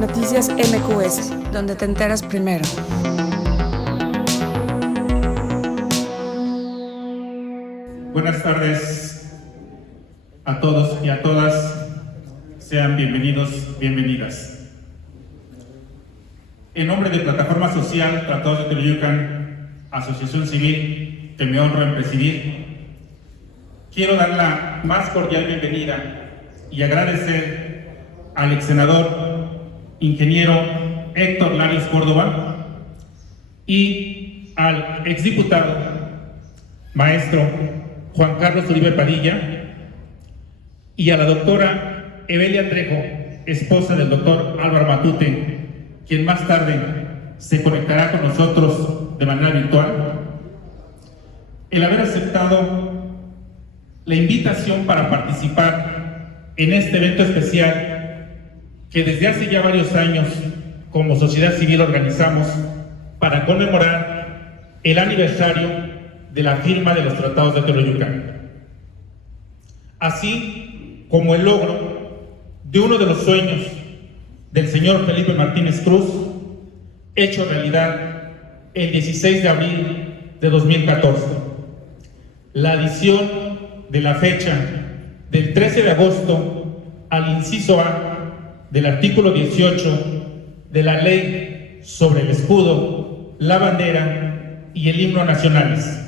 Noticias MQS, donde te enteras primero. Buenas tardes a todos y a todas. Sean bienvenidos, bienvenidas. En nombre de Plataforma Social Tratados de Teoloyucan, asociación civil que me honro en presidir, quiero dar la más cordial bienvenida y agradecer al ex senador ingeniero Héctor Larios Córdoba y al exdiputado maestro Juan Carlos Uribe Padilla y a la doctora Evelia Trejo, esposa del doctor Álvaro Matute, quien más tarde se conectará con nosotros de manera virtual, el haber aceptado la invitación para participar en este evento especial que desde hace ya varios años como sociedad civil organizamos para conmemorar el aniversario de la firma de los Tratados de Teoloyucan, así como el logro de uno de los sueños del señor Felipe Martínez Cruz, hecho realidad el 16 de abril de 2014, la adición de la fecha del 13 de agosto al inciso A del artículo 18 de la Ley sobre el Escudo, la Bandera y el Himno Nacionales,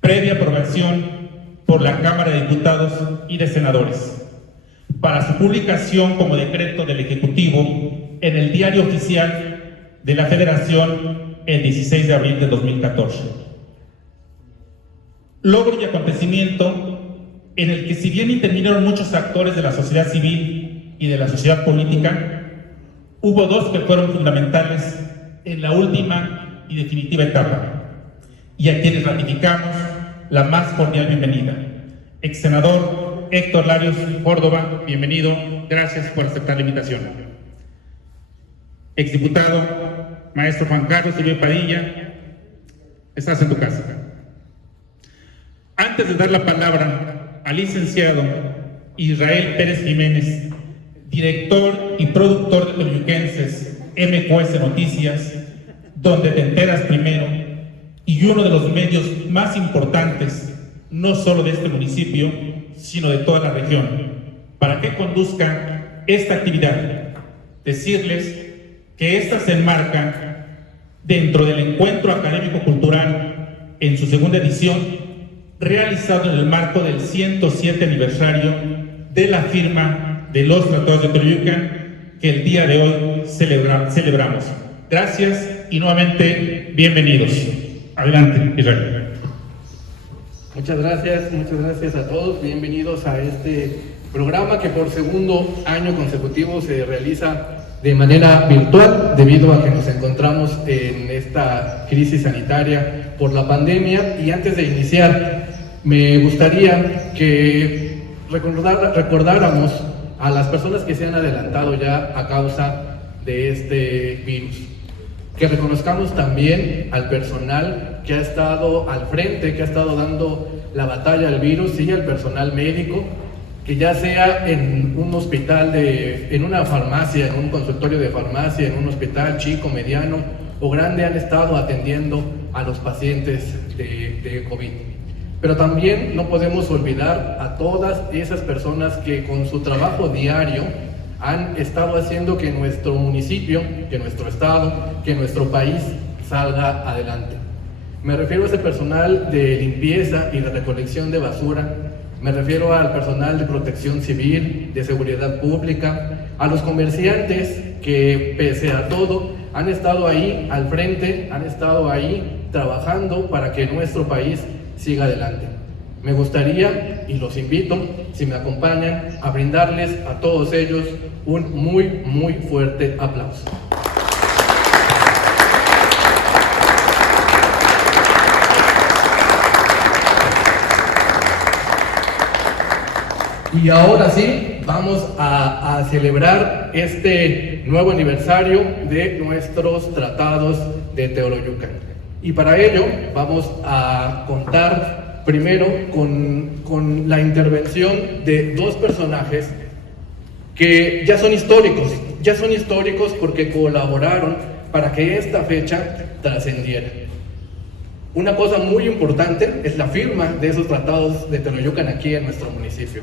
previa aprobación por la Cámara de Diputados y de Senadores, para su publicación como decreto del Ejecutivo en el Diario Oficial de la Federación el 16 de abril de 2014. Logro y acontecimiento en el que, si bien intervinieron muchos actores de la sociedad civil y de la sociedad política, hubo dos que fueron fundamentales en la última y definitiva etapa, y a quienes ratificamos la más cordial bienvenida. Ex senador Héctor Larios Córdoba, bienvenido, gracias por aceptar la invitación. Ex diputado maestro Juan Carlos Uribe Padilla, estás en tu casa. Antes de dar la palabra al licenciado Israel Pérez Jiménez, director y productor de Teoloyuquenses MQS Noticias, donde te enteras primero, y uno de los medios más importantes, no solo de este municipio, sino de toda la región, para que conduzcan esta actividad. Decirles que esta se enmarca dentro del Encuentro Académico Cultural en su segunda edición, realizado en el marco del 107 aniversario de la firma de los Tratados de Teoloyucan, que el día de hoy celebramos. Gracias y nuevamente bienvenidos. Adelante, Israel. Muchas gracias a todos. Bienvenidos a este programa que por segundo año consecutivo se realiza de manera virtual debido a que nos encontramos en esta crisis sanitaria por la pandemia. Y antes de iniciar, me gustaría que recordáramos a las personas que se han adelantado ya a causa de este virus, que reconozcamos también al personal que ha estado al frente, que ha estado dando la batalla al virus, y al personal médico, que ya sea en un hospital, en una farmacia, en un consultorio de farmacia, en un hospital chico, mediano o grande, han estado atendiendo a los pacientes de COVID. Pero también no podemos olvidar a todas esas personas que con su trabajo diario han estado haciendo que nuestro municipio, que nuestro estado, que nuestro país salga adelante. Me refiero a ese personal de limpieza y de recolección de basura, me refiero al personal de protección civil, de seguridad pública, a los comerciantes que, pese a todo, han estado ahí al frente, han estado ahí trabajando para que nuestro país siga adelante. Me gustaría, y los invito, si me acompañan, a brindarles a todos ellos un muy fuerte aplauso. Y ahora sí, vamos a celebrar este nuevo aniversario de nuestros tratados de Teoloyucan. Y para ello vamos a contar primero con la intervención de dos personajes que ya son históricos, ya son históricos porque colaboraron para que esta fecha trascendiera. Una cosa muy importante es la firma de esos tratados de Teoloyucan aquí en nuestro municipio.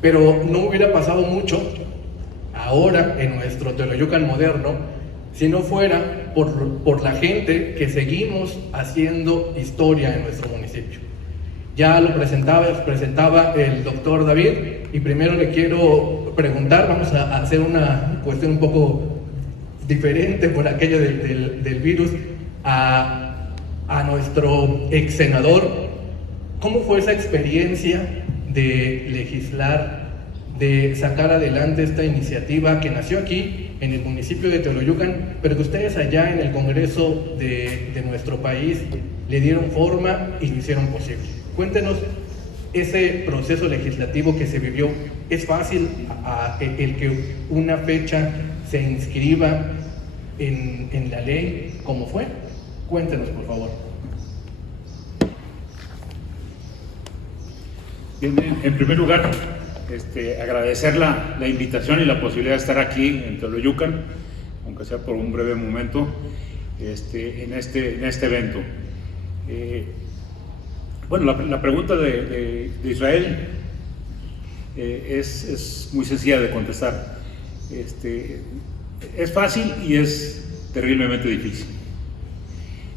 Pero no hubiera pasado mucho ahora en nuestro Teoloyucan moderno si no fuera por la gente que seguimos haciendo historia en nuestro municipio. Ya lo presentaba el doctor David, y primero le quiero preguntar, vamos a hacer una cuestión un poco diferente por aquello del virus, a nuestro ex senador. ¿Cómo fue esa experiencia de legislar, de sacar adelante esta iniciativa que nació aquí en el municipio de Teoloyucan, pero que ustedes allá en el Congreso de nuestro país le dieron forma y lo hicieron posible? Cuéntenos ese proceso legislativo que se vivió. ¿Es fácil el que una fecha se inscriba en la ley como fue? Cuéntenos, por favor. Bien, en primer lugar, agradecer la invitación y la posibilidad de estar aquí en Teoloyucan, aunque sea por un breve momento, en este evento. Bueno, la pregunta de Israel es muy sencilla de contestar. Es fácil y es terriblemente difícil.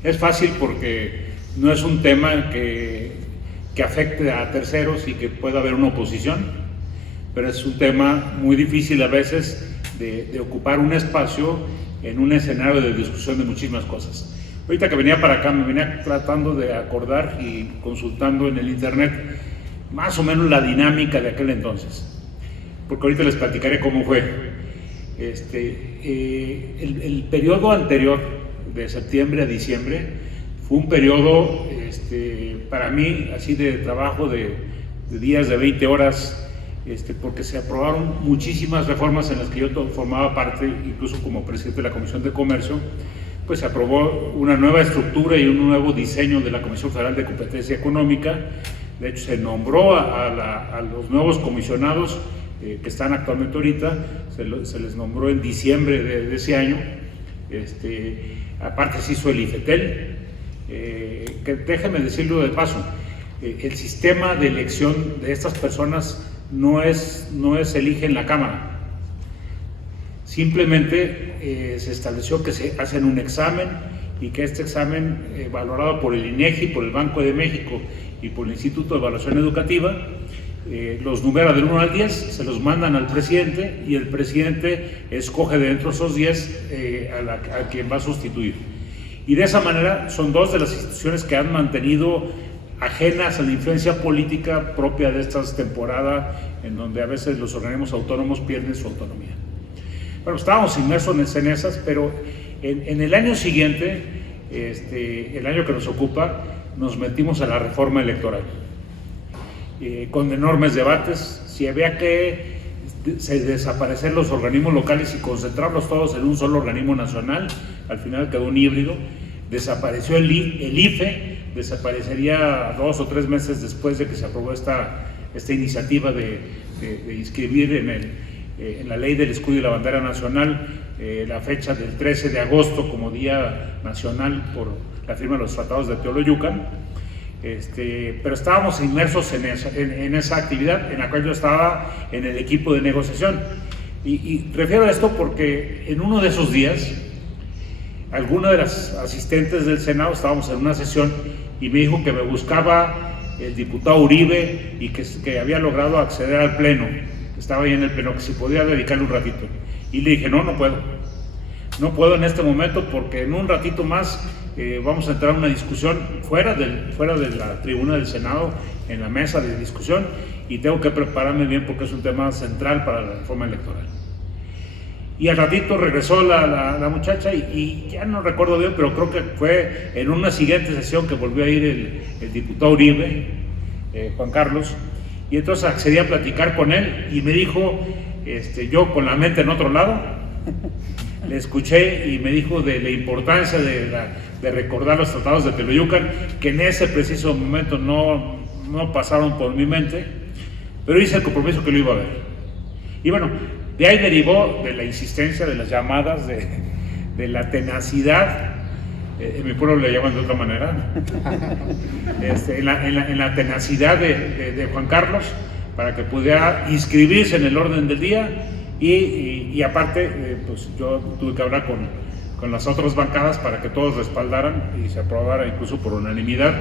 Es fácil porque no es un tema que afecte a terceros y que pueda haber una oposición, pero es un tema muy difícil a veces de ocupar un espacio en un escenario de discusión de muchísimas cosas. Ahorita que venía para acá me venía tratando de acordar y consultando en el internet más o menos la dinámica de aquel entonces, porque ahorita les platicaré cómo fue. El periodo anterior, de septiembre a diciembre, fue un periodo para mí así de trabajo de días de 20 horas, porque se aprobaron muchísimas reformas en las que yo formaba parte, incluso como presidente de la Comisión de Comercio. Pues se aprobó una nueva estructura y un nuevo diseño de la Comisión Federal de Competencia Económica. De hecho, se nombró a los nuevos comisionados que están actualmente ahorita, se les nombró en diciembre de ese año. Aparte se hizo el IFETEL, que déjeme decirlo de paso, el sistema de elección de estas personas no es elige en la Cámara. Simplemente se estableció que se hacen un examen y que este examen, valorado por el INEGI, por el Banco de México y por el Instituto de Evaluación Educativa, los numera del 1 al 10, se los mandan al presidente y el presidente escoge de dentro de esos 10 a quien va a sustituir. Y de esa manera son dos de las instituciones que han mantenido ajenas a la influencia política propia de esta temporada, en donde a veces los organismos autónomos pierden su autonomía. Bueno, estábamos inmersos en esas, pero en el año siguiente, el año que nos ocupa, nos metimos a la reforma electoral, con enormes debates. Si había que desaparecer los organismos locales y concentrarlos todos en un solo organismo nacional, al final quedó un híbrido. Desapareció el IFE, desaparecería 2 o 3 meses después de que se aprobó esta iniciativa de inscribir en la ley del escudo y la bandera nacional la fecha del 13 de agosto como Día Nacional por la firma de los tratados de Teoloyucan. Pero estábamos inmersos en esa actividad en la cual yo estaba en el equipo de negociación. Y refiero a esto porque en uno de esos días, alguna de las asistentes del Senado, estábamos en una sesión y me dijo que me buscaba el diputado Uribe y que había logrado acceder al pleno, que estaba ahí en el pleno, que si podía dedicarle un ratito. Y le dije, no puedo. No puedo en este momento porque en un ratito más vamos a entrar a una discusión fuera de la tribuna del Senado, en la mesa de discusión, y tengo que prepararme bien porque es un tema central para la reforma electoral. Y al ratito regresó la muchacha y ya no recuerdo bien, pero creo que fue en una siguiente sesión que volvió a ir el diputado Uribe, Juan Carlos, y entonces accedí a platicar con él y me dijo, yo con la mente en otro lado, le escuché y me dijo de la importancia de recordar los tratados de Teoloyucan, que en ese preciso momento no pasaron por mi mente, pero hice el compromiso que lo iba a ver. Y bueno, De ahí derivó de la insistencia, de las llamadas, de la tenacidad, en mi pueblo le llaman de otra manera, en la tenacidad de Juan Carlos para que pudiera inscribirse en el orden del día y aparte, pues yo tuve que hablar con las otras bancadas para que todos respaldaran y se aprobara incluso por unanimidad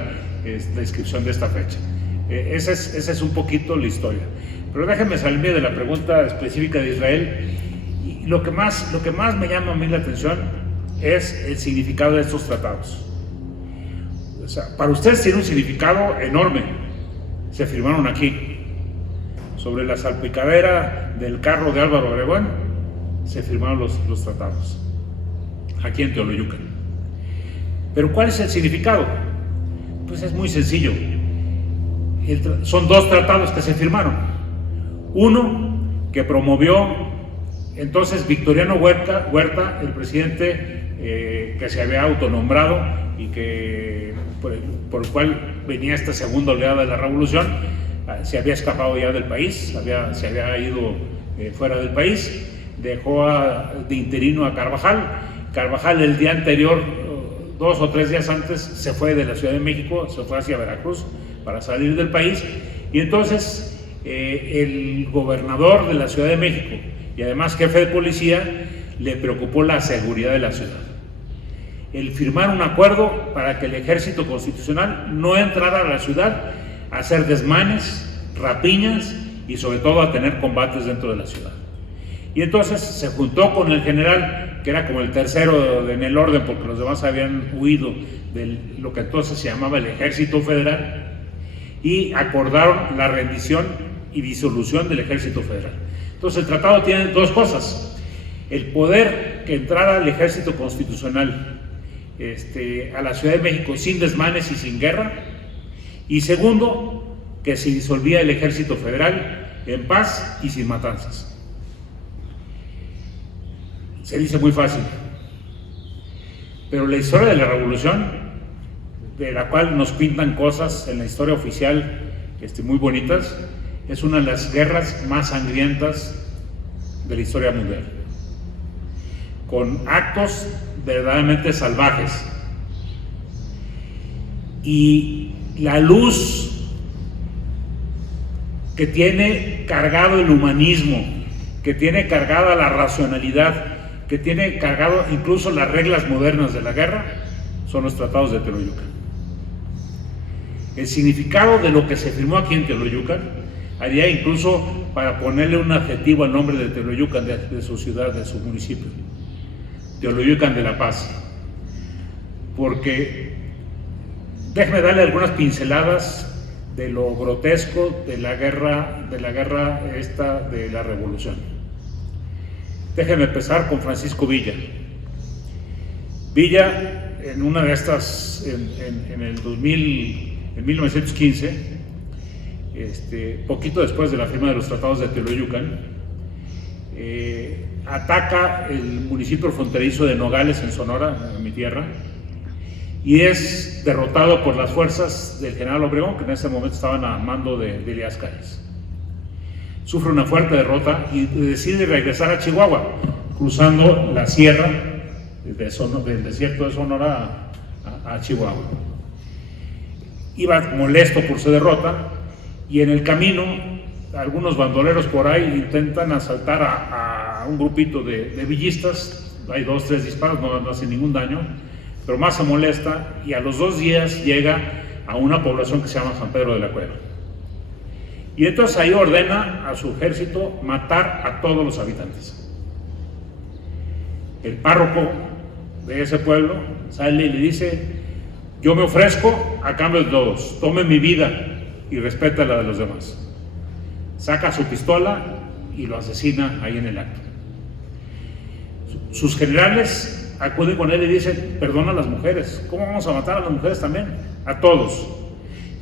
la inscripción de esta fecha. Esa es un poquito la historia. Pero déjenme salirme de la pregunta específica de Israel. Y lo que más me llama a mí la atención es el significado de estos tratados. O sea, para ustedes tiene un significado enorme. Se firmaron aquí. Sobre la salpicadera del carro de Álvaro Obregón se firmaron los tratados. Aquí en Teoloyucan. Pero ¿cuál es el significado? Pues es muy sencillo. Son dos tratados que se firmaron. Uno que promovió entonces Victoriano Huerta, el presidente que se había autonombrado y que por el cual venía esta segunda oleada de la revolución, se había escapado ya del país, se había ido fuera del país, dejó de interino a Carvajal. Carvajal el día anterior, 2 o 3 días antes, se fue de la Ciudad de México, se fue hacia Veracruz para salir del país, y entonces el gobernador de la Ciudad de México y además jefe de policía le preocupó la seguridad de la ciudad. El firmar un acuerdo para que el ejército constitucional no entrara a la ciudad a hacer desmanes, rapiñas y sobre todo a tener combates dentro de la ciudad. Y entonces se juntó con el general, que era como el tercero en el orden porque los demás habían huido de lo que entonces se llamaba el Ejército Federal, y acordaron la rendición y disolución del Ejército Federal. Entonces el tratado tiene dos cosas: el poder que entrara el Ejército Constitucional a la Ciudad de México sin desmanes y sin guerra, y segundo, que se disolvía el Ejército Federal en paz y sin matanzas. Se dice muy fácil, pero la historia de la revolución, de la cual nos pintan cosas en la historia oficial muy bonitas, es una de las guerras más sangrientas de la historia mundial, con actos verdaderamente salvajes. Y la luz que tiene cargado el humanismo, que tiene cargada la racionalidad, que tiene cargado incluso las reglas modernas de la guerra, son los tratados de Teoloyucan. El significado de lo que se firmó aquí en Teoloyucan haría incluso para ponerle un adjetivo al nombre de Teoloyucan, de su ciudad, de su municipio: Teoloyucan de la Paz. Porque déjeme darle algunas pinceladas de lo grotesco de la guerra esta de la revolución. Déjeme empezar con Francisco Villa. Villa, en una de estas, en el 1915, poquito después de la firma de los tratados de Teoloyucan, ataca el municipio fronterizo de Nogales, en Sonora, en mi tierra, y es derrotado por las fuerzas del general Obregón, que en ese momento estaban a mando de Elías Calles. Sufre una fuerte derrota y decide regresar a Chihuahua, cruzando la sierra del desierto de Sonora a Chihuahua. Iba molesto por su derrota, y en el camino algunos bandoleros por ahí intentan asaltar a un grupito de villistas. Hay 2 o 3 disparos, no hacen ningún daño, pero más se molesta, y a los 2 días llega a una población que se llama San Pedro de la Cueva. Y entonces ahí ordena a su ejército matar a todos los habitantes. El párroco de ese pueblo sale y le dice: yo me ofrezco a cambio de todos, tome mi vida y respeta la de los demás. Saca su pistola y lo asesina ahí en el acto. Sus generales acuden con él y dicen: perdona a las mujeres. ¿Cómo vamos a matar a las mujeres también? A todos.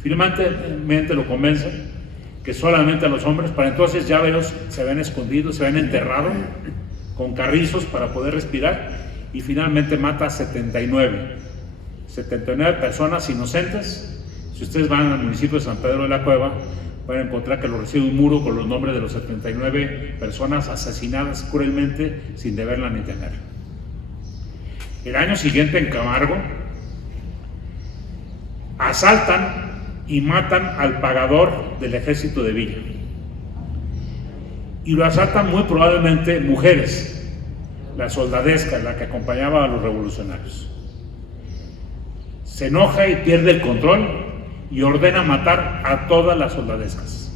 Finalmente lo convencen que solamente a los hombres. Para entonces ya ellos se habían escondido, se habían enterrado con carrizos para poder respirar, y finalmente mata a 79 personas inocentes. Si ustedes van al municipio de San Pedro de la Cueva, van a encontrar que lo recibe un muro con los nombres de los 79 personas asesinadas cruelmente sin deberla ni temerla. El año siguiente en Camargo asaltan y matan al pagador del ejército de Villa. Y lo asaltan muy probablemente mujeres, la soldadesca, la que acompañaba a los revolucionarios. Se enoja y pierde el control y ordena matar a todas las soldadescas.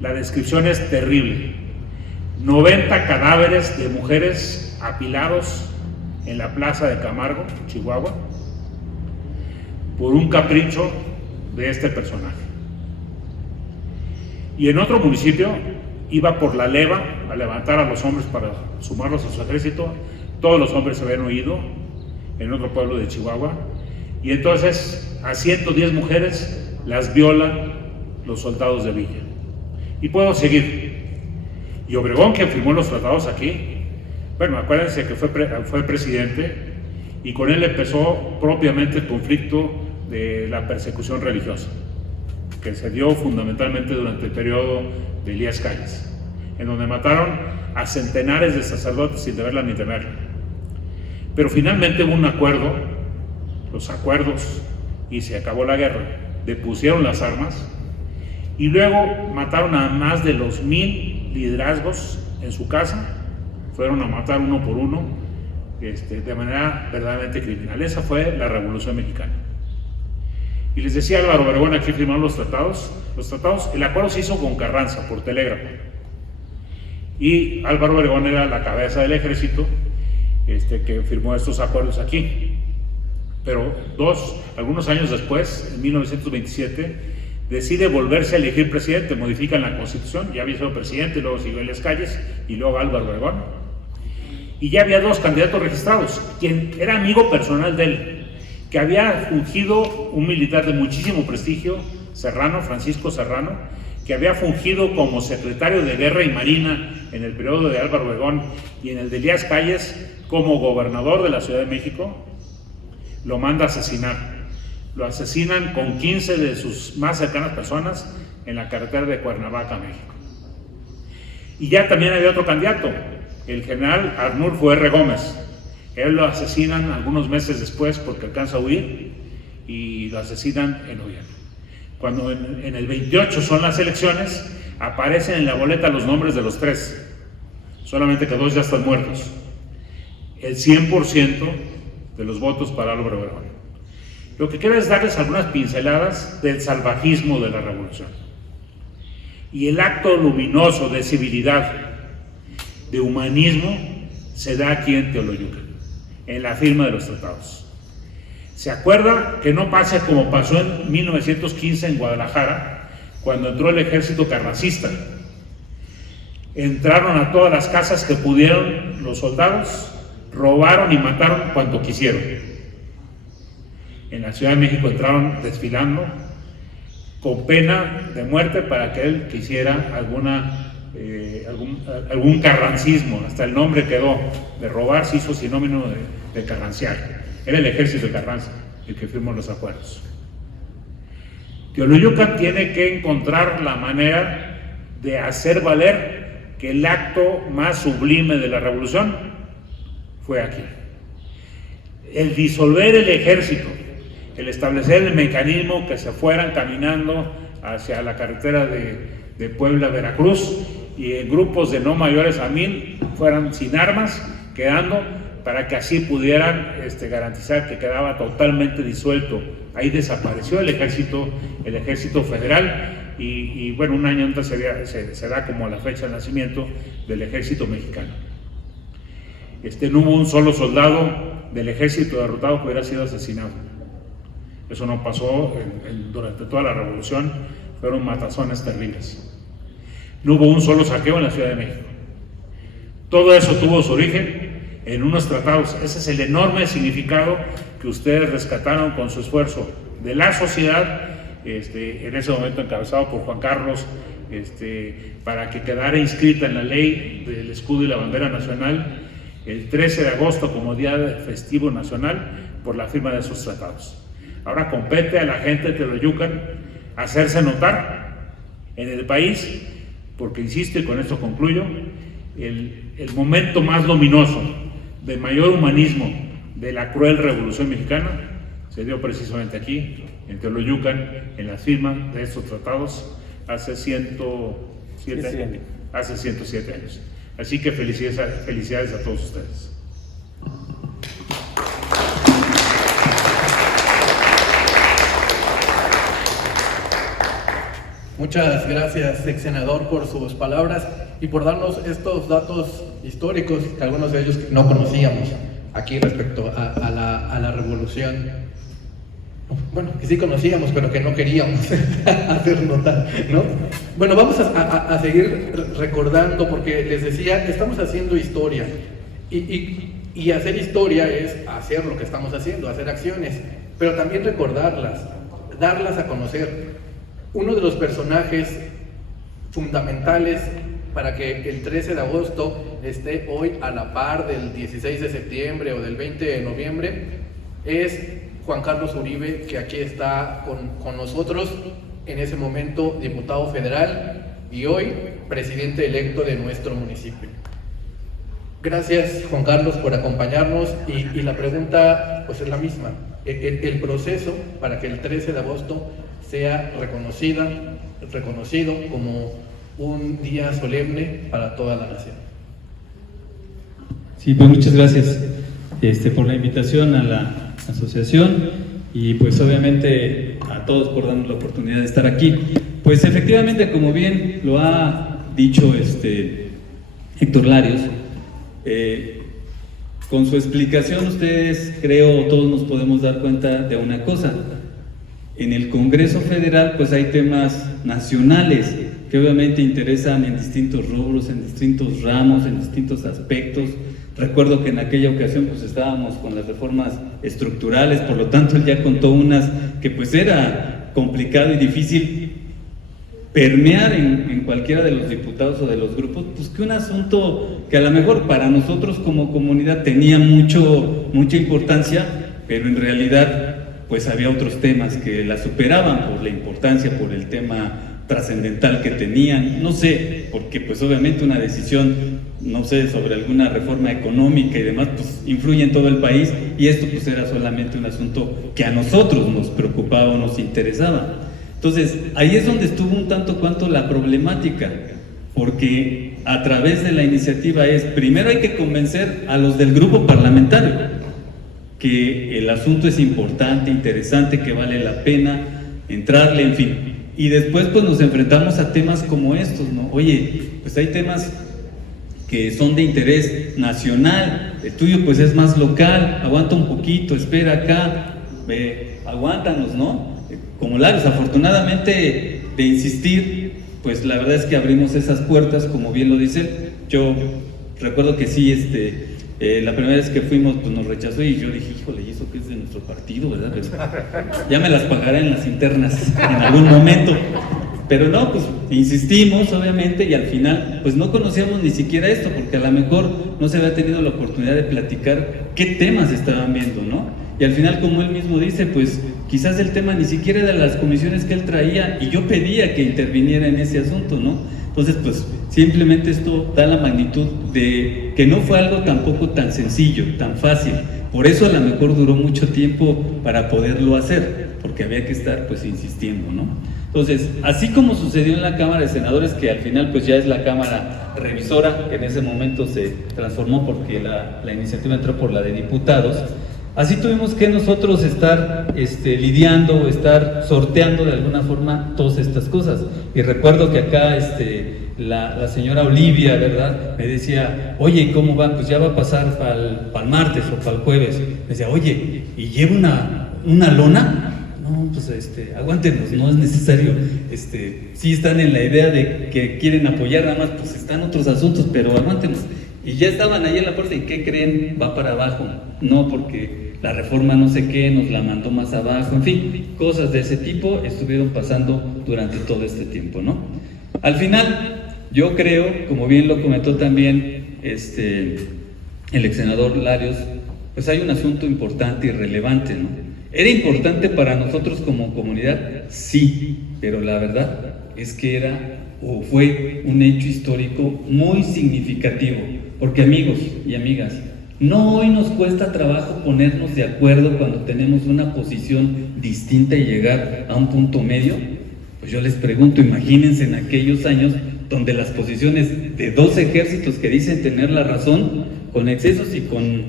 La descripción es terrible. 90 cadáveres de mujeres apilados en la plaza de Camargo, Chihuahua, por un capricho de este personaje. Y en otro municipio iba por la leva a levantar a los hombres para sumarlos a su ejército. Todos los hombres se habían huido en otro pueblo de Chihuahua, y entonces a 110 mujeres las violan los soldados de Villa. Y puedo seguir. Y Obregón, quien firmó los tratados aquí, bueno, acuérdense que fue presidente, y con él empezó propiamente el conflicto de la persecución religiosa, que se dio fundamentalmente durante el periodo de Elías Calles, en donde mataron a centenares de sacerdotes sin deberla ni temerla. Pero finalmente hubo un acuerdo, los acuerdos, y se acabó la guerra. Depusieron las armas y luego mataron a más de los 1000 liderazgos en su casa. Fueron a matar uno por uno, de manera verdaderamente criminal. Esa fue la Revolución Mexicana. Y les decía Álvaro Obregón, aquí firmaron los tratados. El acuerdo se hizo con Carranza, por telégrafo. Y Álvaro Obregón era la cabeza del ejército que firmó estos acuerdos aquí. Pero algunos años después, en 1927, decide volverse a elegir presidente, modifican la Constitución, ya había sido presidente, luego siguió Elías Calles y luego Álvaro Obregón. Y ya había 2 candidatos registrados, quien era amigo personal de él, que había fungido un militar de muchísimo prestigio, Serrano, Francisco Serrano, que había fungido como secretario de Guerra y Marina en el periodo de Álvaro Obregón y en el de Elías Calles como gobernador de la Ciudad de México. Lo manda a asesinar. Lo asesinan con 15 de sus más cercanas personas en la carretera de Cuernavaca, México. Y ya también había otro candidato, el general Arnulfo R. Gómez. Él lo asesinan algunos meses después porque alcanza a huir y lo asesinan en noviembre. Cuando en el 28 son las elecciones, aparecen en la boleta los nombres de los 3, solamente que 2 ya están muertos. El 100% de los votos para Álvaro Obregón. Lo que quiero es darles algunas pinceladas del salvajismo de la revolución y el acto luminoso de civilidad, de humanismo, se da aquí en Teoloyucan, en la firma de los tratados. ¿Se acuerda que no pase como pasó en 1915 en Guadalajara, cuando entró el ejército carrancista? Entraron a todas las casas que pudieron los soldados, robaron y mataron cuanto quisieron. En la Ciudad de México entraron desfilando con pena de muerte para que él quisiera algún carrancismo. Hasta el nombre quedó, de robar se hizo sinónimo de carranciar. Era el ejército de Carranza el que firmó los acuerdos. Teoloyucan tiene que encontrar la manera de hacer valer que el acto más sublime de la revolución fue aquí. El disolver el ejército, el establecer el mecanismo que se fueran caminando hacia la carretera de Puebla a Veracruz y en grupos de no mayores a 1000 fueran sin armas, quedando para que así pudieran garantizar que quedaba totalmente disuelto. Ahí desapareció el ejército federal y bueno, un año antes se da como la fecha de nacimiento del ejército mexicano. No hubo un solo soldado del ejército derrotado que hubiera sido asesinado. Eso no pasó durante toda la revolución, fueron matazones terribles. No hubo un solo saqueo en la Ciudad de México. Todo eso tuvo su origen en unos tratados. Ese es el enorme significado que ustedes rescataron con su esfuerzo de la sociedad, en ese momento encabezado por Juan Carlos, para que quedara inscrita en la ley del escudo y la bandera nacional el 13 de agosto como día festivo nacional por la firma de esos tratados. Ahora compete a la gente de Teoloyucan hacerse notar en el país, porque insisto, y con esto concluyo, el momento más luminoso, de mayor humanismo de la cruel Revolución Mexicana, se dio precisamente aquí, en Teoloyucan, en la firma de estos tratados, hace 107 años. Así que felicidades a todos ustedes. Muchas gracias, ex senador, por sus palabras y por darnos estos datos históricos, que algunos de ellos no conocíamos aquí respecto a la revolución. Bueno, que sí conocíamos, pero que no queríamos hacer notar, ¿no? Bueno, vamos a seguir recordando, porque les decía, estamos haciendo historia. Y hacer historia es hacer lo que estamos haciendo, hacer acciones, pero también recordarlas, darlas a conocer. Uno de los personajes fundamentales para que el 13 de agosto esté hoy a la par del 16 de septiembre o del 20 de noviembre es Juan Carlos Uribe, que aquí está con nosotros, en ese momento diputado federal y hoy presidente electo de nuestro municipio. Gracias, Juan Carlos, por acompañarnos y la pregunta pues es la misma. El proceso para que el 13 de agosto sea reconocido como un día solemne para toda la nación. Sí, pues muchas gracias por la invitación a la asociación y pues obviamente a todos por darnos la oportunidad de estar aquí. Pues efectivamente, como bien lo ha dicho Héctor Larios, con su explicación ustedes, creo, todos nos podemos dar cuenta de una cosa. En el Congreso Federal pues hay temas nacionales que obviamente interesan en distintos rubros, en distintos ramos, en distintos aspectos. Recuerdo que en aquella ocasión pues estábamos con las reformas estructurales, por lo tanto él ya contó unas que pues era complicado y difícil permear en cualquiera de los diputados o de los grupos, pues que un asunto que a lo mejor para nosotros como comunidad tenía mucha importancia, pero en realidad pues había otros temas que la superaban por la importancia, por el tema trascendental que tenían, no sé, porque pues obviamente una decisión, no sé, sobre alguna reforma económica y demás, pues influye en todo el país, y esto pues era solamente un asunto que a nosotros nos preocupaba o nos interesaba. Entonces, ahí es donde estuvo un tanto cuanto la problemática, porque a través de la iniciativa primero hay que convencer a los del grupo parlamentario que el asunto es importante, interesante, que vale la pena entrarle, en fin. Y después pues nos enfrentamos a temas como estos, ¿no? Oye, pues hay temas que son de interés nacional, el tuyo pues es más local, aguanta un poquito, espera acá, aguántanos, ¿no? Como Larios, afortunadamente de insistir, pues la verdad es que abrimos esas puertas, como bien lo dice él. Yo recuerdo que sí, la primera vez que fuimos pues nos rechazó y yo dije, híjole, ¿y eso qué es de nuestro partido, verdad? Pero ya me las pagará en las internas en algún momento. Pero no, pues insistimos obviamente y al final pues no conocíamos ni siquiera esto, porque a lo mejor no se había tenido la oportunidad de platicar qué temas estaban viendo, ¿no? Y al final, como él mismo dice, pues quizás el tema ni siquiera era de las comisiones que él traía y yo pedía que interviniera en ese asunto, ¿no? Entonces pues simplemente esto da la magnitud de que no fue algo tampoco tan sencillo, tan fácil. Por eso a lo mejor duró mucho tiempo para poderlo hacer, porque había que estar pues insistiendo, ¿no? Entonces, así como sucedió en la Cámara de Senadores, que al final pues ya es la Cámara Revisora, que en ese momento se transformó porque la iniciativa entró por la de diputados, así tuvimos que nosotros estar lidiando, estar sorteando de alguna forma todas estas cosas. Y recuerdo que acá la señora Olivia, ¿verdad?, me decía, oye, ¿cómo va? Pues ya va a pasar para el martes o para el jueves. Me decía, oye, ¿y lleva una lona? No, pues aguántenos, no es necesario. Sí están en la idea de que quieren apoyar, nada más pues están otros asuntos, pero aguántenos. Y ya estaban ahí en la puerta, ¿y qué creen? Va para abajo. No, porque la reforma no sé qué, nos la mandó más abajo, en fin, cosas de ese tipo estuvieron pasando durante todo este tiempo, ¿no? Al final, yo creo, como bien lo comentó también el ex senador Larios, pues hay un asunto importante y relevante, ¿no? ¿Era importante para nosotros como comunidad? Sí, pero la verdad es que era o fue un hecho histórico muy significativo, porque amigos y amigas, no hoy nos cuesta trabajo ponernos de acuerdo cuando tenemos una posición distinta y llegar a un punto medio. Pues yo les pregunto, imagínense en aquellos años donde las posiciones de dos ejércitos que dicen tener la razón, con excesos y con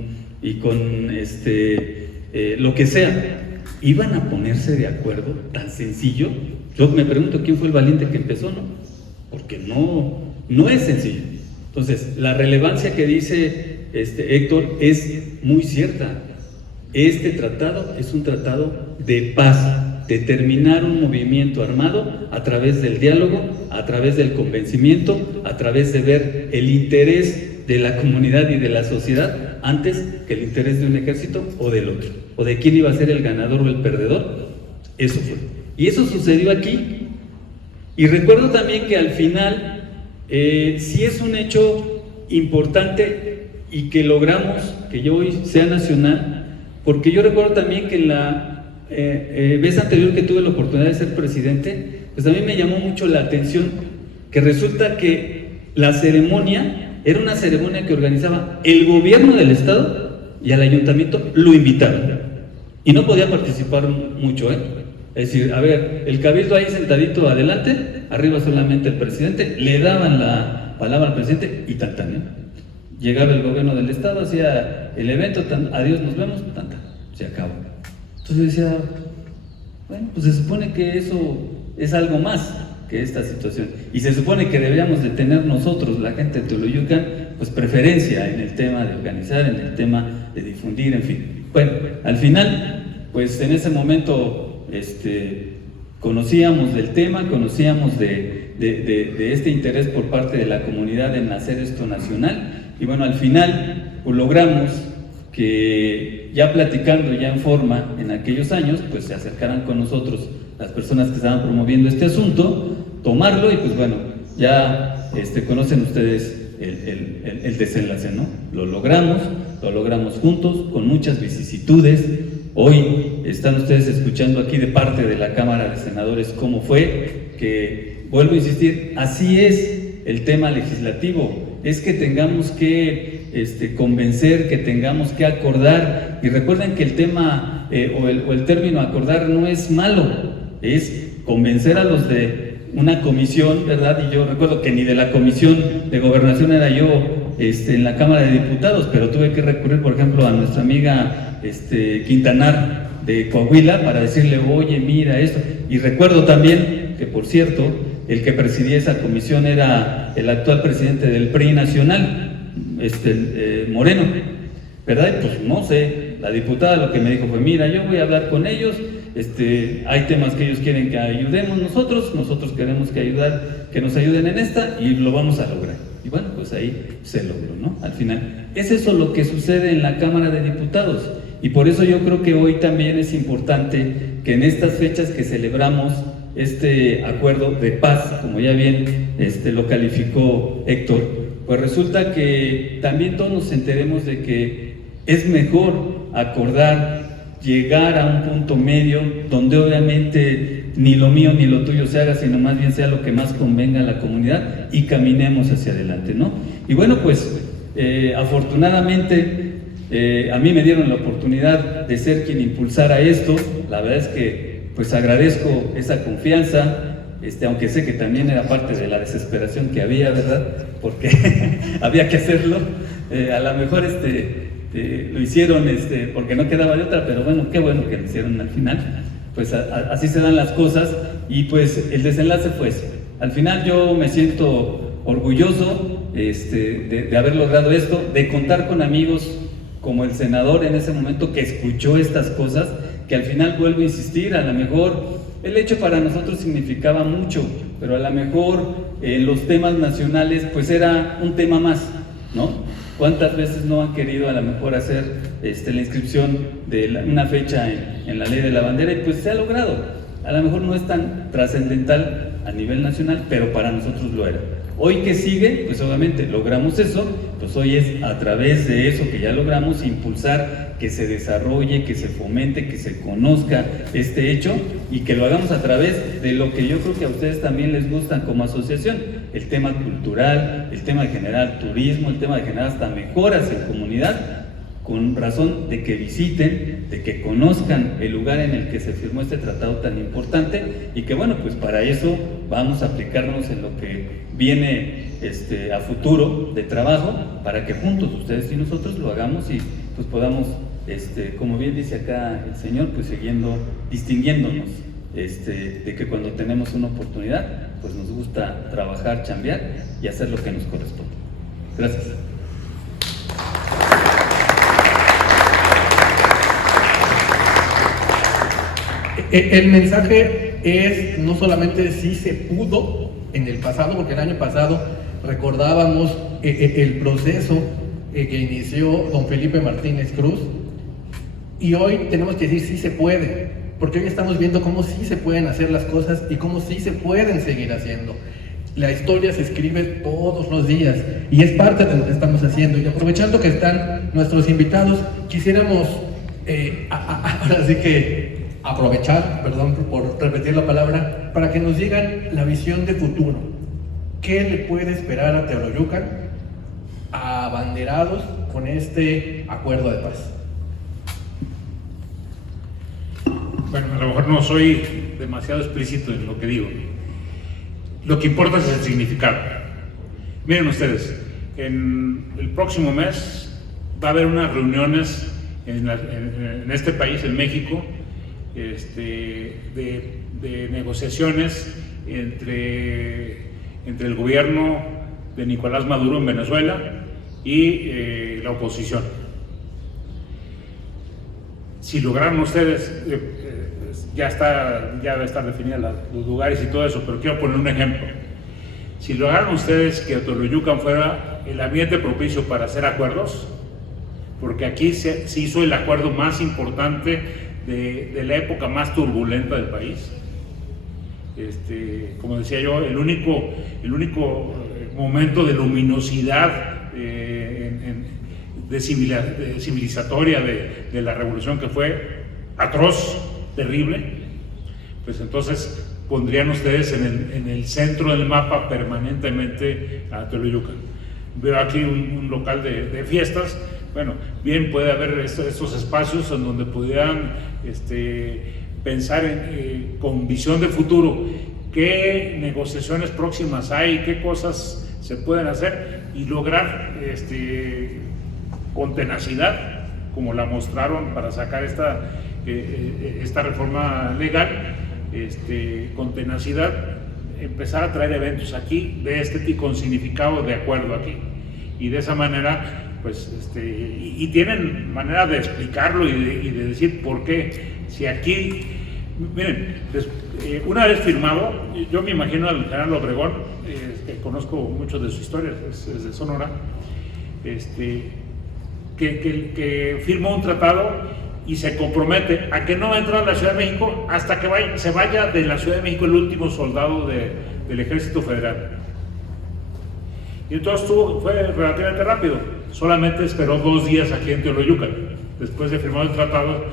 lo que sea, iban a ponerse de acuerdo tan sencillo. Yo me pregunto quién fue el valiente que empezó, ¿no? Porque no es sencillo. Entonces, la relevancia que dice Héctor es muy cierta. Este tratado es un tratado de paz, de terminar un movimiento armado a través del diálogo, a través del convencimiento, a través de ver el interés de la comunidad y de la sociedad antes que el interés de un ejército o del otro, o de quién iba a ser el ganador o el perdedor. Eso fue. Y eso sucedió aquí. Y recuerdo también que al final, sí es un hecho importante y que logramos que yo hoy sea nacional, porque yo recuerdo también que en la vez anterior que tuve la oportunidad de ser presidente, pues a mí me llamó mucho la atención que resulta que la ceremonia era una ceremonia que organizaba el gobierno del estado y al ayuntamiento lo invitaron. Y no podía participar mucho, Es decir, a ver, el cabildo ahí sentadito adelante, arriba solamente el presidente, le daban la palabra al presidente y tan. Llegaba el gobierno del estado, hacía el evento, adiós, nos vemos, se acabó. Entonces decía, bueno, pues se supone que eso es algo más que esta situación. Y se supone que deberíamos de tener nosotros, la gente de Toluyocan, pues preferencia en el tema de organizar, en el tema de difundir, en fin. Bueno, al final, pues en ese momento conocíamos del tema, conocíamos de este interés por parte de la comunidad en hacer esto nacional, y bueno, al final pues logramos que ya platicando ya en forma en aquellos años, pues se acercaran con nosotros las personas que estaban promoviendo este asunto, tomarlo y pues bueno, ya conocen ustedes el desenlace, ¿no? Lo logramos juntos, con muchas vicisitudes. Hoy están ustedes escuchando aquí de parte de la Cámara de Senadores cómo fue, que vuelvo a insistir, así es el tema legislativo, es que tengamos que convencer, que tengamos que acordar, y recuerden que el tema o el término acordar no es malo, es convencer a los de una comisión, ¿verdad? Y yo recuerdo que ni de la comisión de gobernación era yo en la Cámara de Diputados, pero tuve que recurrir, por ejemplo, a nuestra amiga Quintanar de Coahuila para decirle, oye, mira esto. Y recuerdo también que, por cierto, el que presidía esa comisión era el actual presidente del PRI nacional, Moreno, ¿verdad? Pues no sé, la diputada lo que me dijo fue, mira, yo voy a hablar con ellos, hay temas que ellos quieren que ayudemos nosotros queremos que nos ayuden en esta y lo vamos a lograr. Y bueno, pues ahí se logró, ¿no? Al final, es eso lo que sucede en la Cámara de Diputados, y por eso yo creo que hoy también es importante que en estas fechas que celebramos este acuerdo de paz, como ya bien lo calificó Héctor, pues resulta que también todos nos enteremos de que es mejor acordar, llegar a un punto medio donde obviamente ni lo mío ni lo tuyo se haga, sino más bien sea lo que más convenga a la comunidad y caminemos hacia adelante, ¿no? Y bueno, pues afortunadamente a mí me dieron la oportunidad de ser quien impulsara esto. La verdad es que pues agradezco esa confianza, aunque sé que también era parte de la desesperación que había, ¿verdad? Porque había que hacerlo. A lo mejor lo hicieron porque no quedaba de otra, pero bueno, qué bueno que lo hicieron al final. Pues así se dan las cosas, y pues el desenlace fue ese. Al final yo me siento orgulloso de haber logrado esto, de contar con amigos como el senador en ese momento que escuchó estas cosas, que al final, vuelvo a insistir, a lo mejor el hecho para nosotros significaba mucho, pero a lo mejor en los temas nacionales pues era un tema más, ¿no? ¿Cuántas veces no han querido a lo mejor hacer la inscripción de una fecha en la ley de la bandera? Y pues se ha logrado. A lo mejor no es tan trascendental a nivel nacional, pero para nosotros lo era. Hoy que sigue, pues obviamente logramos eso, pues hoy es a través de eso que ya logramos impulsar que se desarrolle, que se fomente, que se conozca este hecho y que lo hagamos a través de lo que yo creo que a ustedes también les gustan como asociación, el tema cultural, el tema de generar turismo, el tema de generar hasta mejoras en comunidad, con razón de que visiten, de que conozcan el lugar en el que se firmó este tratado tan importante y que bueno, pues para eso vamos a aplicarnos en lo que viene a futuro de trabajo, para que juntos ustedes y nosotros lo hagamos y pues podamos, como bien dice acá el señor, pues siguiendo, distinguiéndonos, de que cuando tenemos una oportunidad, pues nos gusta trabajar, chambear y hacer lo que nos corresponde. Gracias. El mensaje es no solamente si se pudo en el pasado, porque el año pasado recordábamos el proceso que inició don Felipe Martínez Cruz, y hoy tenemos que decir sí se puede, porque hoy estamos viendo cómo sí se pueden hacer las cosas y cómo sí se pueden seguir haciendo. La historia se escribe todos los días y es parte de lo que estamos haciendo. Y aprovechando que están nuestros invitados, quisiéramos ahora sí que aprovechar, perdón por repetir la palabra, para que nos digan la visión de futuro. ¿Qué le puede esperar a Teoloyucan, a abanderados, con este acuerdo de paz? Bueno, a lo mejor no soy demasiado explícito en lo que digo. Lo que importa es el significado. Miren ustedes, en el próximo mes va a haber unas reuniones en este país, en México, de negociaciones entre el gobierno de Nicolás Maduro en Venezuela y la oposición. Si lograron ustedes, ya debe estar definida los lugares y todo eso, pero quiero poner un ejemplo. Si lograron ustedes que Teoloyucan fuera el ambiente propicio para hacer acuerdos, porque aquí se hizo el acuerdo más importante de la época más turbulenta del país. Como decía yo, el único momento de luminosidad civilizatoria de la revolución, que fue atroz, terrible, pues entonces pondrían ustedes en el centro del mapa permanentemente a Teoloyucan. Veo aquí un local de fiestas. Bueno, bien puede haber estos espacios en donde pudieran pensar con visión de futuro qué negociaciones próximas hay, qué cosas se pueden hacer y lograr con tenacidad, como la mostraron para sacar esta reforma legal, con tenacidad empezar a traer eventos aquí de este tipo, con significado de acuerdo aquí, y de esa manera pues, y tienen manera de explicarlo y de decir por qué. Si aquí, miren, una vez firmado, yo me imagino al general Obregón, que conozco mucho de su historia, es de Sonora, que firmó un tratado y se compromete a que no va a entrar a la Ciudad de México hasta que se vaya de la Ciudad de México el último soldado del Ejército Federal. Y entonces fue relativamente rápido, solamente esperó 2 días aquí en Teoloyucan, después de firmar el tratado,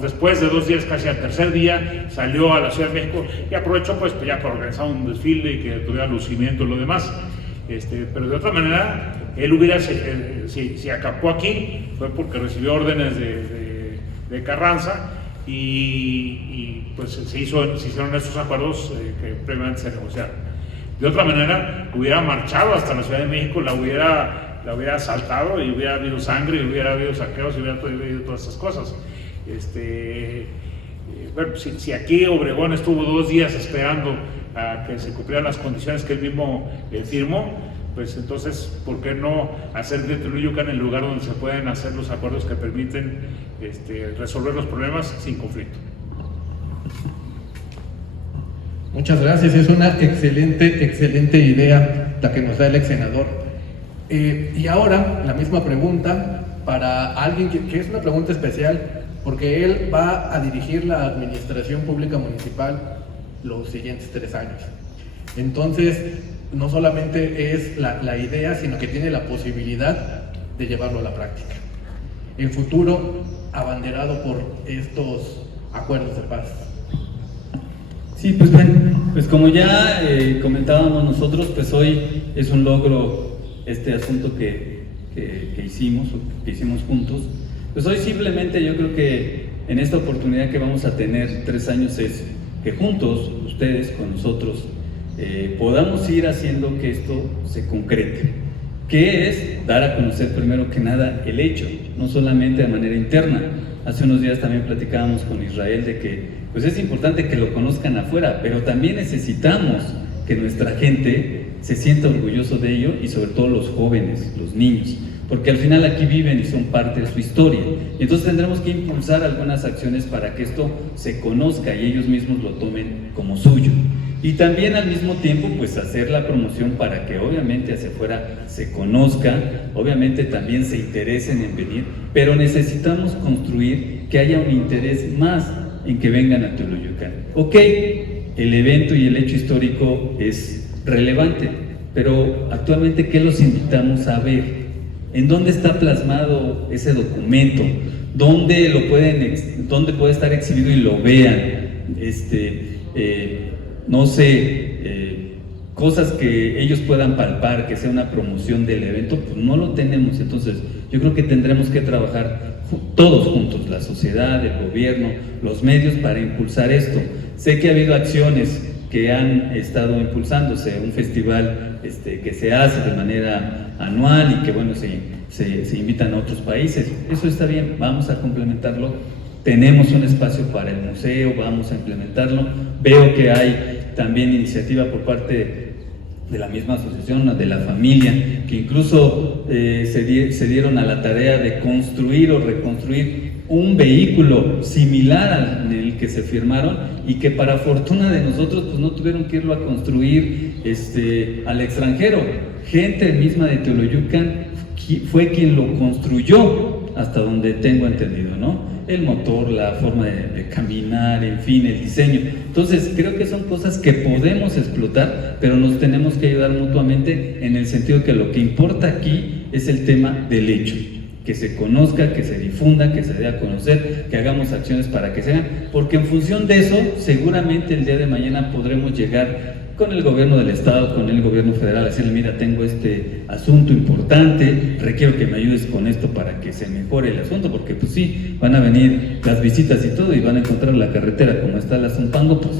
después de 2 días, casi al tercer día, salió a la Ciudad de México y aprovechó pues ya para organizar un desfile y que tuviera lucimiento y lo demás. Pero de otra manera, él hubiera, si acampó aquí, fue porque recibió órdenes de Carranza y pues se hicieron estos acuerdos que previamente se negociaron. De otra manera, hubiera marchado hasta la Ciudad de México, la hubiera asaltado y hubiera habido sangre, y hubiera habido saqueos, y hubiera habido todas esas cosas. Bueno, si aquí Obregón estuvo 2 días esperando a que se cumplieran las condiciones que él mismo firmó, pues entonces, ¿por qué no hacer de Teoloyucan el lugar donde se pueden hacer los acuerdos que permiten resolver los problemas sin conflicto? Muchas gracias, es una excelente idea la que nos da el ex senador. Y ahora, la misma pregunta para alguien que es una pregunta especial, porque él va a dirigir la administración pública municipal los siguientes 3 años. Entonces, no solamente es la idea, sino que tiene la posibilidad de llevarlo a la práctica. El futuro abanderado por estos acuerdos de paz. Sí, pues bien, pues como ya comentábamos nosotros, pues hoy es un logro este asunto que hicimos juntos. Pues hoy simplemente yo creo que en esta oportunidad que vamos a tener 3 años es que juntos, ustedes con nosotros, podamos ir haciendo que esto se concrete. Que es dar a conocer primero que nada el hecho, no solamente de manera interna. Hace unos días también platicábamos con Israel de que pues es importante que lo conozcan afuera, pero también necesitamos que nuestra gente se sienta orgulloso de ello y sobre todo los jóvenes, los niños, porque al final aquí viven y son parte de su historia. Y entonces tendremos que impulsar algunas acciones para que esto se conozca y ellos mismos lo tomen como suyo. Y también al mismo tiempo pues hacer la promoción para que obviamente hacia afuera se conozca, obviamente también se interesen en venir, pero necesitamos construir que haya un interés más en que vengan a Teoloyucan. Ok, el evento y el hecho histórico es relevante, pero actualmente ¿qué los invitamos a ver? ¿En dónde está plasmado ese documento? ¿Dónde puede estar exhibido y lo vean? No sé, cosas que ellos puedan palpar, que sea una promoción del evento, pues no lo tenemos. Entonces yo creo que tendremos que trabajar todos juntos, la sociedad, el gobierno, los medios, para impulsar esto. Sé que ha habido acciones que han estado impulsándose, un festival que se hace de manera anual y que bueno, se invitan a otros países. Eso está bien, vamos a complementarlo. Tenemos un espacio para el museo, vamos a implementarlo. Veo que hay también iniciativa por parte de la misma asociación, de la familia, que incluso se dieron a la tarea de construir o reconstruir un vehículo similar al en el que se firmaron y que para fortuna de nosotros pues no tuvieron que irlo a construir al extranjero. Gente misma de Teoloyucan fue quien lo construyó, hasta donde tengo entendido, ¿no? El motor, la forma de caminar, en fin, el diseño. Entonces creo que son cosas que podemos explotar, pero nos tenemos que ayudar mutuamente en el sentido que lo que importa aquí es el tema del hecho, que se conozca, que se difunda, que se dé a conocer, que hagamos acciones para que se hagan, porque en función de eso seguramente el día de mañana podremos llegar con el gobierno del estado, con el gobierno federal, decirle: mira, tengo este asunto importante, requiero que me ayudes con esto para que se mejore el asunto, porque pues sí, van a venir las visitas y todo y van a encontrar la carretera como está la Zumpango, pues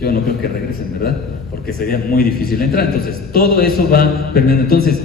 yo no creo que regresen, ¿verdad? Porque sería muy difícil entrar. Entonces todo eso va permeando. Entonces,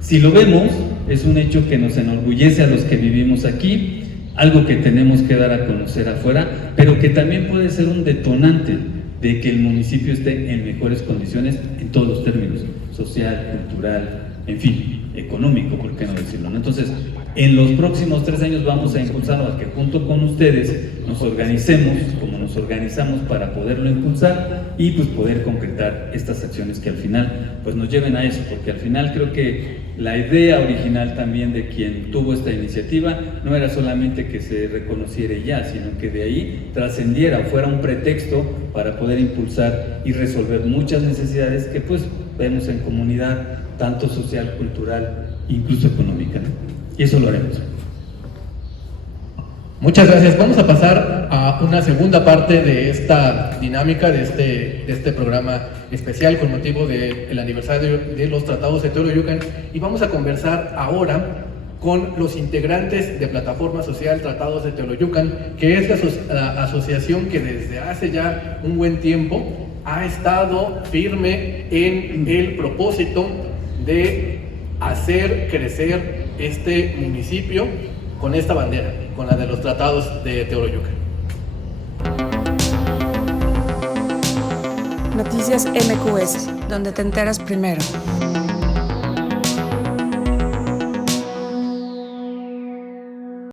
si lo vemos, es un hecho que nos enorgullece a los que vivimos aquí, algo que tenemos que dar a conocer afuera, pero que también puede ser un detonante de que el municipio esté en mejores condiciones en todos los términos, social, cultural, en fin, económico, ¿por qué no decirlo? ¿No? Entonces, en los próximos 3 años vamos a impulsarlo a que junto con ustedes nos organicemos como nos organizamos para poderlo impulsar y pues poder concretar estas acciones que al final pues nos lleven a eso, porque al final creo que la idea original también de quien tuvo esta iniciativa no era solamente que se reconociera ya, sino que de ahí trascendiera o fuera un pretexto para poder impulsar y resolver muchas necesidades que pues vemos en comunidad, tanto social, cultural, incluso económica, ¿no? Y eso lo haremos. Muchas gracias. Vamos a pasar a una segunda parte de esta dinámica, de este programa especial con motivo del aniversario de los Tratados de Teoloyucan, y vamos a conversar ahora con los integrantes de Plataforma Social Tratados de Teoloyucan, que es la asociación que desde hace ya un buen tiempo ha estado firme en el propósito de hacer crecer este municipio con esta bandera, con la de los Tratados de Teoloyucan. Noticias MQS, donde te enteras primero.